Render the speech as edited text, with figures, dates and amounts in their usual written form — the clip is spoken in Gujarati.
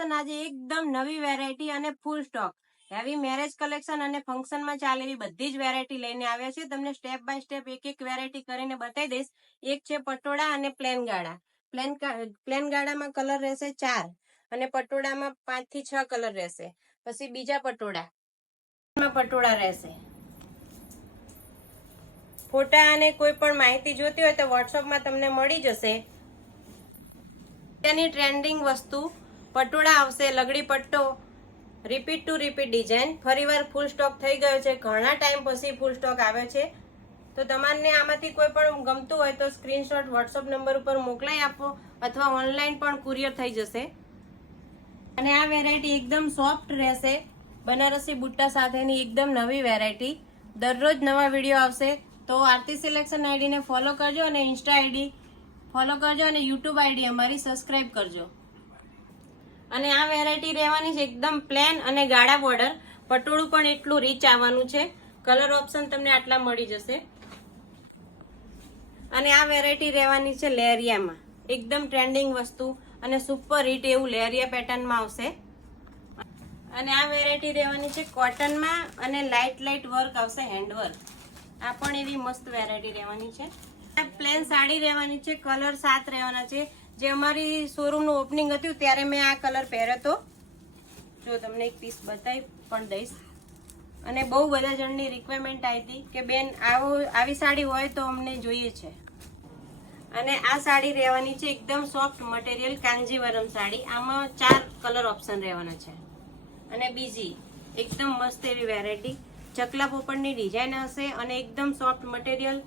કલેક્શન આજે એકદમ નવી વેરાયટી અને ફૂલ સ્ટોક હેવી મેરેજ કલેક્શન અને ફંક્શનમાં ચાલે એવી બધી જ વેરાયટી લઈને આવ્યા છે. તમને સ્ટેપ બાય સ્ટેપ એક એક વેરાયટી કરીને બતાવી દઈશ. એક છે પટોળા અને પ્લેન ગાળા. પ્લેન ગાળામાં કલર રહેશે 4 અને પટોળામાં 5 થી 6 કલર રહેશે. પછી બીજા પટોળા રહેશે. ફોટા અને કોઈ પણ માહિતી જોતી હોય તો વોટ્સઅપમાં તમને મળી જશે. તેની ટ્રેન્ડિંગ વસ્તુ પટોળા આવશે, લગડી પટ્ટો, રિપીટ ટુ રિપીટ ડિઝાઇન. ફરીવાર ફૂલ સ્ટોક થઈ ગયો છે, ઘણા ટાઈમ પછી ફૂલ સ્ટોક આવ્યો છે. તો તમારે આમાંથી કોઈ પણ ગમતું હોય તો સ્ક્રીનશોટ વોટ્સઅપ નંબર ઉપર મોકલાઈ આપો અથવા ઓનલાઈન પણ કુરિયર થઈ જશે. અને આ વેરાયટી એકદમ સોફ્ટ રહેશે, બનારસી બુટ્ટા સાથેની એકદમ નવી વેરાયટી. દરરોજ નવા વિડીયો આવશે. તો આરતી સિલેક્શન આઈડીને ફોલો કરજો અને ઇન્સ્ટા આઈડી ફોલો કરજો અને યુટ્યુબ આઈડી અમારી સબસ્ક્રાઇબ કરજો. અને આ વેરાયટી રહેવાની છે એકદમ પ્લેન અને ગાળા બોર્ડર. પટોળું પણ એટલું રીચ આવવાનું છે. કલર ઓપ્શન તમને આટલા મળી જશે. અને આ વેરાયટી રહેવાની છે લેરિયામાં. એકદમ ટ્રેન્ડિંગ વસ્તુ અને સુપર હિટ એવું લેરિયા પેટર્નમાં આવશે. અને આ વેરાયટી રહેવાની છે કોટનમાં અને લાઇટ વર્ક આવશે, હેન્ડવર્ક. આ પણ એવી મસ્ત વેરાયટી રહેવાની છે. પ્લેન સાડી રહેવાની છે, કલર 7 રહેવાના છે. જે અમારી શોરૂમનું ઓપનિંગ હતું ત્યારે મેં આ કલર પહેર્યો હતો. જો તમને એક પીસ બતાવી પણ દઈશ. અને બહુ બધા જણની રિક્વાયરમેન્ટ આવી હતી કે બેન આવી સાડી હોય તો અમને જોઈએ છે. અને આ સાડી રહેવાની છે એકદમ સોફ્ટ મટીરિયલ કાંજીવરમ સાડી. આમાં 4 કલર ઓપ્શન રહેવાના છે. અને બીજી એકદમ મસ્ત એવી વેરાયટી ચકલા પોપડની ડિઝાઇન હશે અને એકદમ સોફ્ટ મટીરિયલ